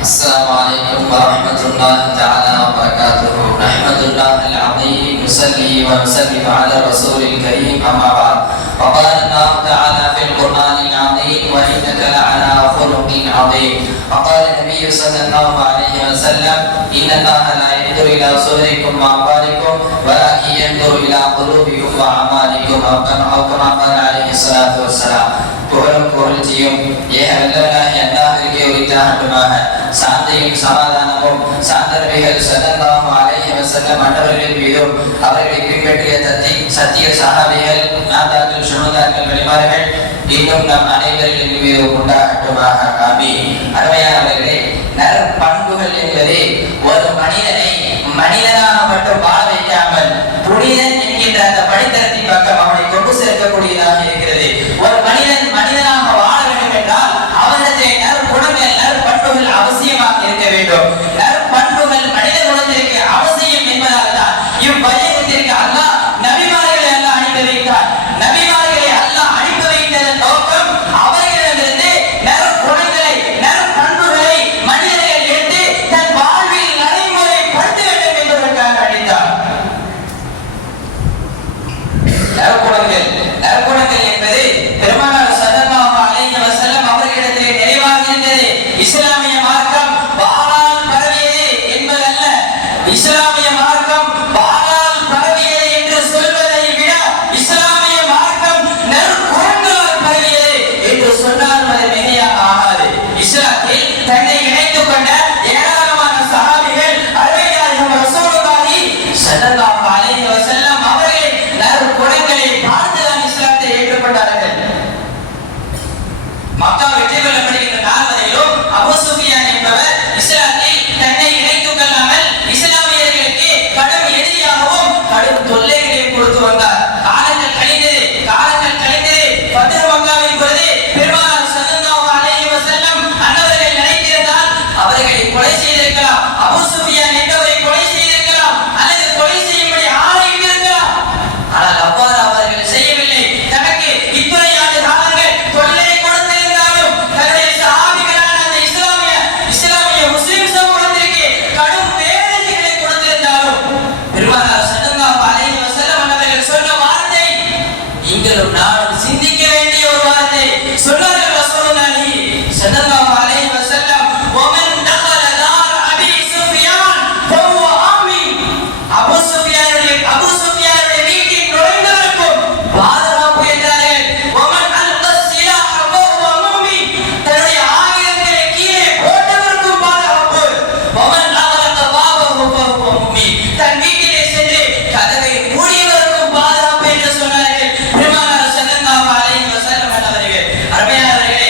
السلام عليكم ورحمة الله تعالى وبركاته. نحمد الله العظيم نصلي ونسلم على الرسول الكريم أما بعد. وقال الله تعالى في القرآن العظيم وإنك لعلى خلق عظيم. وقال النبي صلى الله عليه وسلم إن الله لا ينظر إلى صوركم وأموالكم ولكن ينظر إلى قلوبكم وأعمالكم أو كما قال عليه الصلاة والسلام. புகழும் புகழ்ச்சியும் ஏக வல்லவனாகிய அல்லாஹ்விற்கே உரித்தாகட்டுமாக. சாந்தியும் சமாதானமும் சாந்தரவிகள் ஸல்லல்லாஹு அலைஹி வஸல்லம் அன்னவர்களின் மீதும் அவர்களை பின்பற்றிய சத்திய சஹாபிகள் நாதாக்கள் சுஹதாக்கள் வலிமார்கள் இன்னும் நம் அனைவரின் மீதும் உண்டாகட்டுமாக. ஆமீன். அருமையானவர்களே, நற்பண்புகள் என்பது ஒரு மனிதனை மனிதனாக மட்டும் வாழ வைக்காமல் புனிதன் என்கின்ற அந்த படித்தரத்தின் பக்கம் அவனை கொண்டு சேர்க்கக்கூடியதாக இருக்கிறது. ஒரு மனிதன் மனிதனாக வாழ வேண்டும் என்றால் அவனிடத்திலே நற்பண்புகள் அவசியமாக இருக்க வேண்டும். நற்பண்புகள் மனித குலத்திற்கு அவசியம் என்பதால் தான் இவ்வையகத்திற்கு அல்லாஹ் நபிமார்களை அல்லாஹ் அனுப்பி வைத்தார். நபிமார்களை அல்லாஹ் அனுப்பி வைத்ததன் நோக்கம் அவர்களிடமிருந்து நற்பண்புகளை மனிதர்கள் எடுத்து தன் வாழ்வில் நடைமுறைப்படுத்த வேண்டும் என்பதற்காக அளித்தார். நற்குணங்கள் என்பது பெருமானார் ஸல்லல்லாஹு அலைஹி வஸல்லம் அவர்களிடத்திலே நிறைவாக இருந்தது. இஸ்லாமிய மார்க்கம் வாளால் பரவியது என்பதல்ல. இஸ்லாமிய மார்க்கம் வாளால் பரவியது என்று சொல்வதை விட இஸ்லாமிய மார்க்கம் நற்குணங்களால் பரவியது என்று சொன்னால் அது மிகையாக ஆகாது. இஸ்லாத்தில் தன்னை இணைத்துக் கொண்ட ஏராளமான சஹாபிகள் அருமையாளர்கள் ரசூலுல்லாஹி ஸல்லல்லாஹு அலைஹி வஸல்லம் அவர்கள் நற்குணங்களை பார்த்துதான் இஸ்லாத்தை ஏற்றுக்கொண்டார்கள். மக்கா வெற்றி கொள்ளப்படுகின்ற நாள்வரையிலும் அபூ சுஃபியான் என்பவர் இஸ்லாத்தில் தன்னை இணைத்துக் கொள்ளாமல் இஸ்லாமியர்களுக்கு கடும் எதிரியாகவும் கடும் தொல்லைகளையும் கொடுத்து வந்தார். காலங்கள் கழிந்தது. ஃபத்ஹ் மக்காவின் பொழுது பெருமானார் ஸல்லல்லாஹு அலைஹி வஸல்லம் அன்னவர்கள் நினைத்திருந்தால் அவர்களை கொலை செய்திருக்கலாம். அபூ சுஃபியான் என்பவரை கொலை செய்திருக்கலாம் அல்லது கொலை செய்யும்படி ஆணையிட்டிருக்கலாம். ஆனால் அவ்வாறு அவர்கள் செய்யவில்லை. தனக்கு இத்தனை ஆண்டு காலங்கள் தொல்லை கொடுத்திருந்தாலும் தன்னுடைய சஹாபிகளான அந்த இஸ்லாமிய முஸ்லிம் சமூகத்திற்கு கடும் வேதனைகளை கொடுத்திருந்தாலும் பெருமானார் ஸல்லல்லாஹு அலைஹி வஸல்லம் அவர்கள் சொன்ன வார்த்தை நீங்களும் நானும் சிந்திக்க வேண்டிய ஒரு வார்த்தை. சொன்னார்கள் ரசூலுல்லாஹி ஸல்லல்லாஹு அலைஹி வஸல்லம் வமன் தகல தார் அபீ சுஃபியான் ஃபஹுவ ஆமீன். அபூ சுஃபியானுடைய வீட்டில் நுழைந்தவருக்கும் பாதுகாப்பு என்றார்கள். வமன் அல்கஸ் சிலாஹ ஃபஹுவ முஃமின். தன்னுடைய ஆயுதங்களை கீழே போட்டவருக்கும் பாதுகாப்பு. வமன் அகலக பாபஹு ஃபஹுவ முஃமின். தன் வீட்டிலே சென்று கதவை மூடியவருக்கும் பாதுகாப்பு என்று சொன்னார்கள் பெருமானார் ஸல்லல்லாஹு அலைஹி வஸல்லம் அவர்கள். அருமையானவர்களே,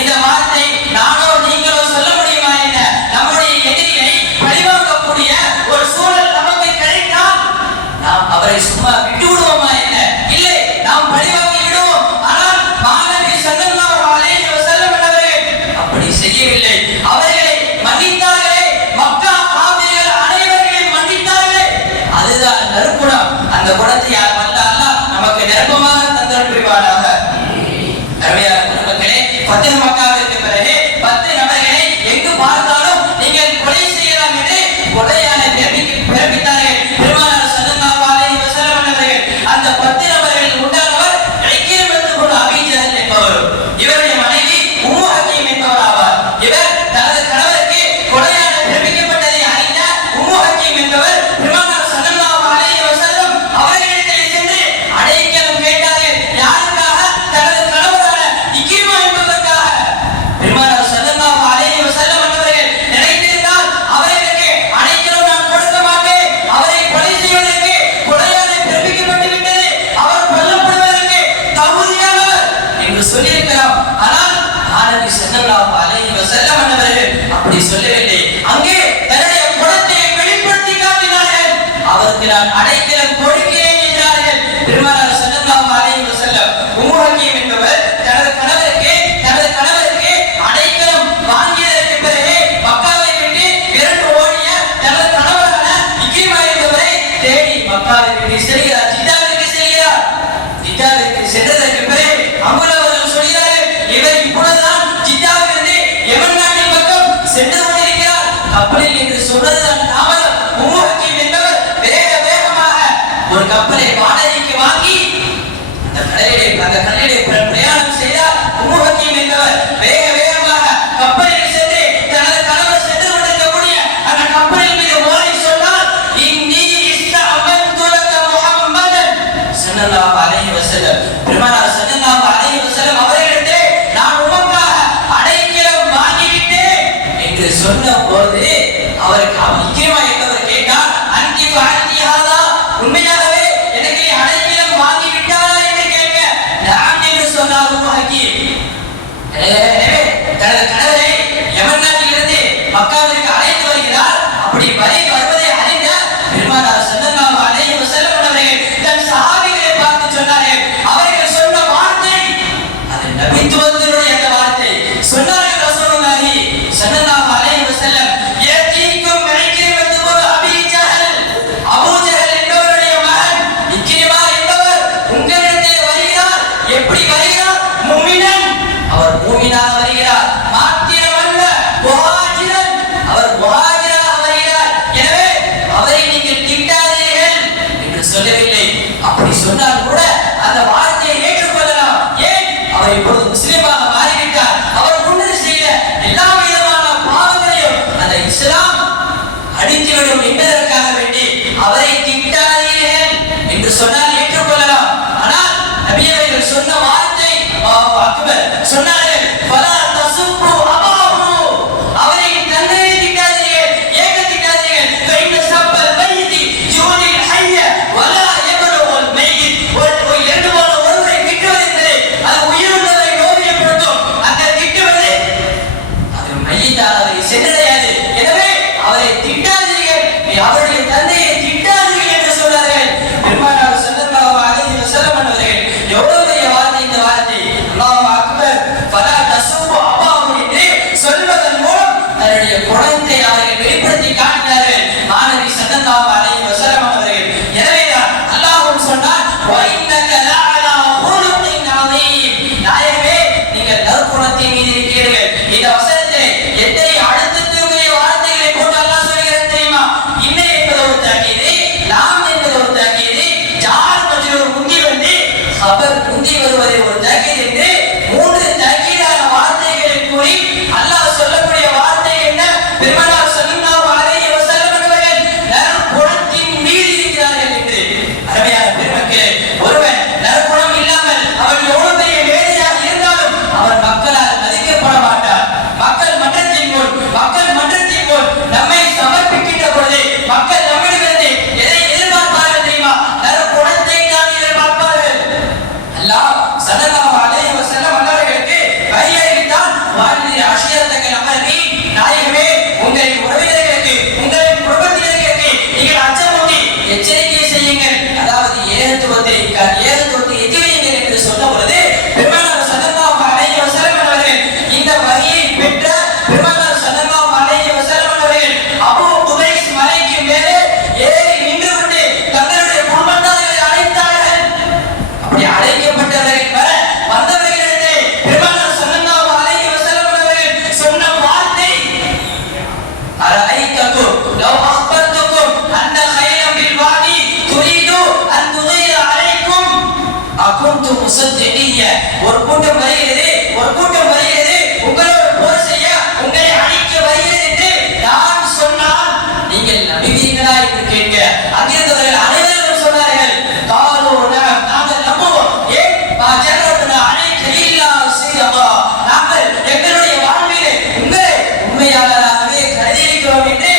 இந்த வார்த்தை நானோ நீங்களோ சொல்ல முடியுமா? என்ன நம்முடைய எதிரியை பழிவாங்கக்கூடிய ஒரு சூழல் நமக்கு கிடைத்தால் நாம் அவரை சும்மா விட்டு விடுவோமா? என்ன இல்லை, நாம் பழிவாங்கி விடுவோம். ஆனால் மாநபி ஸல்லல்லாஹு அலைஹி வஸல்லம் அவர்கள் அப்படி செய்யவில்லை. அவர்களை மன்னித்தார்களே. மக்கா காஃபிர்கள் அனைவரையும் மன்னித்தார்களே. அதுதான் நற்குணம். அந்த குணத்தை யார் வல்ல அல்லாஹ் நமக்கு நிரப்பமாக தந்தருள் புரிவானாக. அருமையான குடும்பங்களே, ஃபத்ஹ் மக்காவிற்கு பிறகு 10 நபர்களை எங்கு பார்த்தாலும் நீங்கள் கொலை செய்யலாம் என்று கொலையான பிறப்பித்தார்கள் பெருமானார் ஸல்லல்லாஹு அலைஹி வஸல்லம் அவர்கள். அந்த 10 நபர்கள் உண்டானவர் இக்ரிமத்து இப்னு அபீ ஜஹல் என்பவர். இவருடைய மனைவி உம்மு ஹக்கீம் என்பவர் ஆவார். இவர் தனது கணவருக்கு கொலையான பிறப்பிக்கப்பட்டதை அறிந்த உம்மு ஹக்கீம் என்பவர் பெருமானார் ஸல்லல்லாஹு அலைஹி வஸல்லம் அவர்களிடத்தில் சென்று அடைக்கலம் கேட்டார்கள். யாருக்காக? தனது கணவரான இக்ரிமா என்பதற்காக. பெருமானார் ஸல்லல்லாஹு அலைஹி வஸல்லம் அவர்கள் நினைத்திருந்தால் அவர்களுக்கு அடைக்கலம் நான் கொடுக்க மாட்டேன். அவரை கொலை செய்வதற்கு கொலையாளி பிறப்பிக்கப்பட்டு விட்டது. அவர் கொல்லப்படுவதற்கு தகுதியானவர் என்று சொல்லியிருக்கலாம். ஆனால் மாநபி ஸல்லல்லாஹு அலைஹி வஸல்லம் அவர்கள் அப்படி சொல்லவில்லை. அங்கே தன்னுடைய குணத்தை வெளிப்படுத்தி காட்டினார்கள். அவருக்கு நான் அடைக்கலம் கொடுக்கிறேன் என்றார்கள் பெருமானார் ஸல்லல்லாஹு அலைஹி வஸல்லம். உம்மு ஹக்கீம் என்பவர் தனது கணவருக்கு அடைக்கலம் வாங்கியதற்கு பிறகு மக்காவை விட்டு விரண்டு ஓடிய தனது கணவரான இக்ரிமா என்பவரை தேடி மக்காவை விட்டு செல்கிறார். ஜித்தாவிற்கு சென்றதற்கு பிறகு அங்குள்ள அவர்கள் சொல்கிறார்கள், இவர் இப்பொழுதுதான் ஜித்தாவிலிருந்து யமன் நாட்டின் பக்கம் சென்று கப்பலில் என்று சொன்னதுதான் தாமதம். உம்மு ஹக்கீம் என்பவர் வேக வேகமாக ஒரு கப்பலை வாடகைக்கு வாங்கி அந்த கடலிலே பிரயாணம் செய்தார். உம்மு ஹக்கீம் என்பவர் வேக வேகமாக கப்பலில் சென்று தனது கணவர் சென்று கொண்டிருக்கக்கூடிய அந்த கப்பலின் மீது ஓடி சொன்னார், இன்னி இஸ்தஅமன்து லக முஹம்மதன் ஸல்லல்லாஹு அலைஹி வஸல்லம். பெருமானார் ஸல்லல்லாஹு அலைஹி வஸல்லம் அவர்களிடத்திலே நான் உமக்காக அடைக்கலம் வாங்கிவிட்டேன் என்று சொன்ன போது அவருக்கு இக்ரிமா என்பவர் கேட்டார், அன்தி ஃபஅல்தி ஹாதா, உண்மையாகவே எனக்கு அடைக்கலம் வாங்கிவிட்டாரா என்று கேட்க, நான் என்று சொன்னார் உம்மு ஹக்கீம். தனது கணவரை யமன் நாட்டிலிருந்து மக்காவிற்கு அழைத்து வருகிறார். அப்படி வருவதை அறிந்த பெருமானார் ஸல்லல்லாஹு அலைஹி வஸல்லம் அவர்கள் தன் சஹாபிகளை பார்த்து சொன்னார்கள், அவர்கள் சொன்ன வார்த்தை அது நபித்துவத்தினுடைய அந்த வார்த்தை. சொன்னார்கள் ரசூலுல்லாஹி ஸல்லல்லாஹு அலைஹி வஸல்லம், யதீக்கும் இக்ரிமத்து பின் அபீ ஜஹல், அபூ ஜஹல் என்பவருடைய மகன் இக்ரிமா என்பவர் உங்களிடத்தில் வருகிறார். எப்படி வருகிறார்? முஃமினன், அவர் மூமினாக வருகிறார். மாத்திரமல்ல முஹாஜிரன், அவர் முஹாஜிராக வருகிறார். எனவே அவரை நீங்கள் திட்டாதீர்கள் என்று சொல்லவில்லை. அப்படி சொன்னால் கூட அந்த வார்த்தையை ஏற்றுக்கொள்ளலாம். ஏன்? அவர் இப்பொழுது முஸ்லிமாக மாறிவிட்டார். அவர் முன்னே செய்த எல்லா விதமான பாவங்களையும் அந்த இஸ்லாம் அடித்துவிடும் என்பதற்காக வேண்டி அவரை திட்டாதீர்கள் என்று சொன்னால் ஏற்றுக்கொள்ளலாம். ஆனால் நபி அவர்கள் சொன்ன வார்த்தை அல்லாஹு அக்பர். சொன்னார்கள், ஃபலா தசுப்பு அபாஹு, அவரை தந்தையை திட்டாதீர்கள். ஏக திட்டாதீர்கள். ஃபைன்ன சப்பல் மையி யூனில் ஹய்ய வலா யபலுல் மையி. ஒரு இரண்டு போல ஒருவரை திட்டுவது என்பது அது உயிருள்ளவரை நோவியப்படுத்தும். அந்த திட்டுவது அது மையத்தானவரை சென்றடையாது. எனவே அவரை திட்டாதீர்கள், அவருடைய தந்தையை திட்டாதீர்கள் என்று சொன்னார்கள். பெருமானார் ஸல்லல்லாஹு அலைஹி வஸல்லம் அவர்கள் எவ்வளவு பெரிய வார்த்தை இந்த வார்த்தை. அல்லாஹு அக்பர். ஃபலா தசுப்பு அபாஹு என்று சொல்வதன் மூலம் தன்னுடைய குணத்தை அவர்கள் வெளிப்படுத்தி காட்டினார்கள் மாணவி ஸல்லல்லாஹு அலைஹி வஸல்லம் அவர்கள். எனவேதான் அல்லாஹ் சொன்னார், வ இன்னக லஅலா குலுகின் அதீம், நாயகமே நீங்கள் நற்குணத்தின் மீது இருக்கிறீர்கள். இந்த வசனத்தை எத்தனை அடுத்தடுத்த வார்த்தைகளை போட்டு அல்லாஹ் சொல்கிறார் தெரியுமா? இன்ன என்பது ஒரு தக்கீது, லாம் என்பது ஒரு தக்கீது, ஜார் மஜ்ரூர் முந்தி வந்து கபர் முந்தி வருவதை ஒரு தக்கீது என்று மூன்று தக்கீதான வார்த்தைகளை கூறி அல்லாஹ் சொல்லக்கூடிய வார்த்தை என்ன? பெருமானார் ஸல்லல்லாஹு அலைஹி வஸல்லம் அவர்கள் நற்குணத்தின் மீது இருக்கிறார்கள் என்று. அருமையான பெருமக்களே, ஒருவன் நற்குணம் இல்லாமல் அவன் எவ்வளவு பெரிய மேதையாக இருந்தாலும் அவன் மக்களால் மதிக்கப்பட மாட்டான். மக்கள் மன்றத்தின் முன் நம்மை சமர்ப்பிக்கின்ற பொழுது மக்கள் நம்மிடமிருந்து எதை எதிர்பார்ப்பார்கள் தெரியுமா? நற்குணத்தை தான் எதிர்பார்ப்பார்கள். அல்லாஹ் ஸல்லல்லாஹு அலைஹி வஸல்லம் அவர்களுக்கு வழியறிவித்தான், வாலிதி அஷியத்தக அமரி, நாயகமே உங்களின் உறவினர்களுக்கு உங்களின் குடும்பத்தினர்களுக்கு நீங்கள் அச்சமூட்டி எச்சரிக்கை செய்யுங்கள், அதாவது ஏகத்துவத்தை எத்தி வையுங்கள் என்று சொன்ன பொழுது பெருமானார் ஸல்லல்லாஹு அலைஹி வஸல்லம் அவர்கள் இந்த வழியை பெற்ற பெருமானார் ஸல்லல்லாஹு அலைஹி வஸல்லம் அவர்கள் அபூ குபைஸ் மலைக்கு மேலே ஏறி நின்று கொண்டு தங்களுடைய குடும்பத்தார்களை அழைத்தார்கள். அப்படி அழைக்கப்பட்டவர்கள் வர வந்தவர்களிடத்தை பெருமானார் ஸல்லல்லாஹு அலைஹி வஸல்லம் அவர்கள் சொன்ன வார்த்தை, அரஐதகும் லவ் அக்பர்துகும் அன்ன கைரம் பில் வாடி துரீது அன் துகீர அலைக்கும் அகுந்து முஸத்திகிய. ஒரு கூட்டம் வருகிறது, உங்களோடு போர் செய்ய, உங்களை அழிக்க வருகிறது என்று நான் சொன்னால் நீங்கள் நம்புவீர்களா என்று கேட்க அங்கிருந்தவர்கள் அனைவரும் சொன்னார்கள், காலோ நாங்கள் நம்புவோம். ஏன்? நாங்கள் எங்களுடைய வாழ்விலே உங்களை உண்மையாளராகவே கருதியிருக்கிறோம் என்று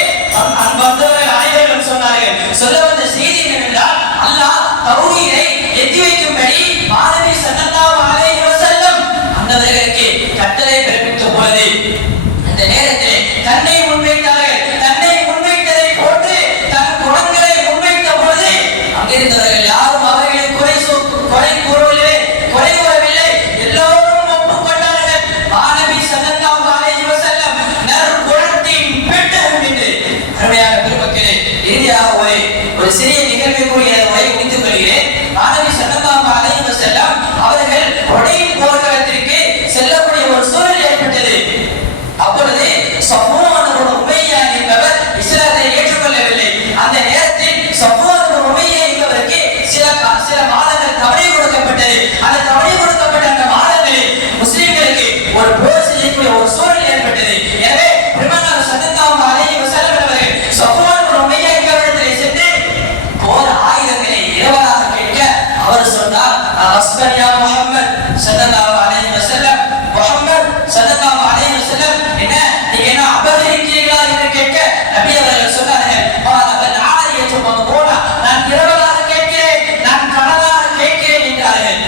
வந்தவர்கள் அனைவரும் சொன்னார்கள். சொல்ல வந்த செய்தி என்னவென்றால், அல்லாஹ் தௌஹீதை எத்தி வைக்கும்படி மாணவி ஸல்லல்லாஹு அலைஹி வஸல்லம் அந்தவர்களுக்கு கட்டளை பிறப்பித்த பொழுது அந்த நேரத்தில் தன்னை முன்வைத்தார்கள். தன்னை முன்வைத்ததை போன்று தன் குணங்களை முன்வைத்த பொழுது அங்கிருந்தவர்கள் யாரும் அவர்களை குறை கூறவில்லை, குறை கூறவில்லை. எல்லோரும் ஒப்புக்கொண்டார்கள். மாணவி ஸல்லல்லாஹு அலைஹி வஸல்லம் நற்குணத்தின் பெட்டகம் என்று. அருமையான பெருமக்களே, இறுதியாக ஒரு சிறிய நிகழ்வை கூறி எனது உரையை முடித்துக் கொள்கிறேன். மாணவி ஸல்லல்லாஹு அலைஹி வஸல்லம் அவர்கள் உடையின் போர்க்களத்திற்கு செல்லக்கூடிய ஒரு சூழல் ஏற்பட்டது. அப்பொழுது சஃப்வான் இப்னு உமையா என்பவர் நபி அவர்கள் சொன்னார்கள், நான் இரவலாக கேட்கிறேன், நான் கனவாக கேட்கிறேன் என்றார்கள்.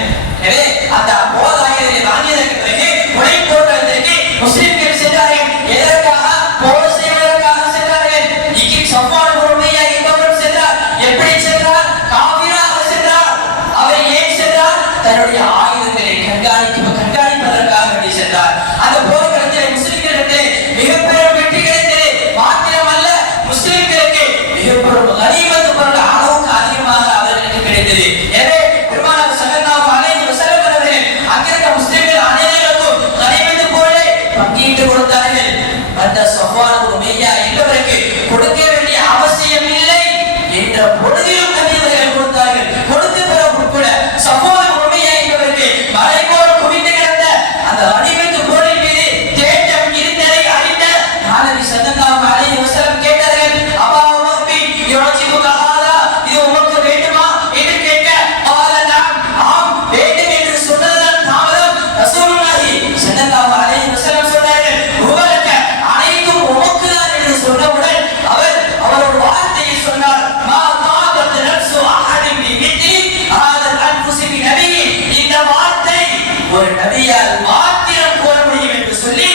எனவே அந்த போதாயிரை வாங்கியதற்கு பிறகு உடை போடுவதற்கு முஸ்லிம்கள் சென்றார்கள். எதற்காக? போர் செய்வதற்காக சென்றார்கள். சஃப்வான் உமையா என்பவர் சென்றார். எப்படி சென்றார்? காபிராக சென்றார். அவர் ஏன் சென்றார்? தன்னுடைய ஆயுதங்களை கண்காணிப்பதற்காக வேண்டி சென்றார். அந்த போர்க்களத்தில் முஸ்லிம்களுக்கு மிகப்பெரும் வெற்றி கிடைத்தது. மாத்திரமல்ல, முஸ்லிம்களுக்கு மிகப்பெரும் கனிமத்து பொருள் அளவுக்கு அதிகமாக அவர்களுக்கு கிடைத்தது. எனவே பெருமானார் ஸல்லல்லாஹு அலைஹி வஸல்லம் அவர்கள் அங்கிருந்த முஸ்லிம்கள் அனைவருக்கும் கனிமத்து பொருளை பங்கிட்டு கொடுத்தார்கள். அந்த சஃப்வான் உமையா என்பவருக்கு கொடுக்க வேண்டிய அவசியம் இல்லை என்ற பொழுதிலும் நபி அவர்கள் கொடுத்தார்கள். கொடுத்த பிறகு கூட சஃப்வான் உமையா என்பவருக்கு மலை போல் குவிந்து கிடந்த அந்த அடிமைத்து பொருளின் மீது தேட்டம் இருந்ததை அறிந்த நபி ஸல்லல்லாஹு அலைஹி வஸல்லம் கேட்டார்கள், அப்பா உமக்கு யோசிப்புக ஹாதா, இது உமக்கு வேண்டுமா என்று கேட்க, ஆம் வேண்டும் என்று சொன்னதுதான் தாமதம். ரசூலுல்லாஹி ஸல்லல்லாஹு அலைஹி வஸல்லம் சொன்னார்கள், உங்களுக்கு அனைத்தும் உமக்கு தான் என்று சொன்னவுடன் அவர் வார்த்தையை சொன்னார், மா காபத் நஃப்சு அஹதின் பிமித்லி ஹாதல் அன்ஃபுஸி பி நபி, இந்த வார்த்தை ஒரு நபியால் மாத்திரம் கூற முடியும் என்று சொல்லி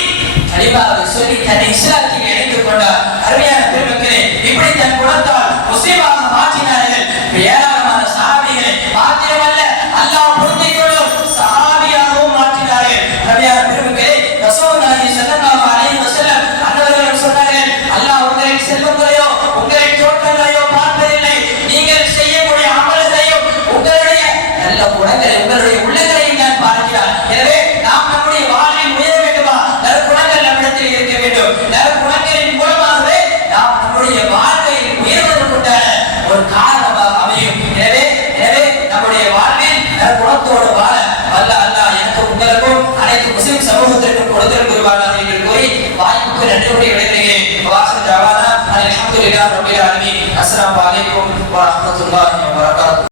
கலிமாவை சொல்லி தன்னை இஸ்லாத்தில் இணைத்துக் கொண்டார். அருமையான பெருமக்களே, இப்படி தன் குலத்தால் முஸ்லிமாக மாற்றினார்கள். ஏராளமான சஹாபிகளை மாத்திரமல்ல, அல்லாஹ் பொருந்திக் கொள்ளும் சஹாபியாகவும் மாற்றினார்கள். அருமையான பெருமக்களே, ரசூலுல்லாஹி ஸல்லல்லாஹு அலைஹி வஸல்லம் அன்னவர்கள் சொன்னார்கள், அல்லாஹ் உங்களின் செல்வங்களையோ உங்களின் தோட்டங்களையோ பார்ப்பதில்லை, நீங்கள் செய்யக்கூடிய அமல்களையும் உங்களுடைய நல்ல குணங்களை உங்களுடைய உள்ளங்களையும் தான் பார்க்கிறார். எனவே நாம் நம்முடைய வாழ்வில் உயர வேண்டுமா? நற்குணங்கள் நம்மிடத்தில் இருக்க வேண்டும். நற்குணங்களின் மூலமாகவே நாம் நம்முடைய வாழ்க்கையில் உயர்வதற்குண்டான ஒரு காரணமாக அமையும். எனவே நம்முடைய வாழ்வில் நற்குணத்தோடு வாழ வல்ல அல்லாஹ் எனக்கும் உங்களுக்கும் அனைத்து முஸ்லிம் சமூகத்திற்கும் கொடுத்தல் புரிவானாக என்று கூறி வாய்ப்புக்கு நன்றியோடு விடைபெறுகிறேன். வாசல் ஜவானா அல்ஹம்துலில்லாஹி ரப்பில் ஆலமீன். அஸ்ஸலாமு அலைக்கும் வரஹ்மத்துல்லாஹி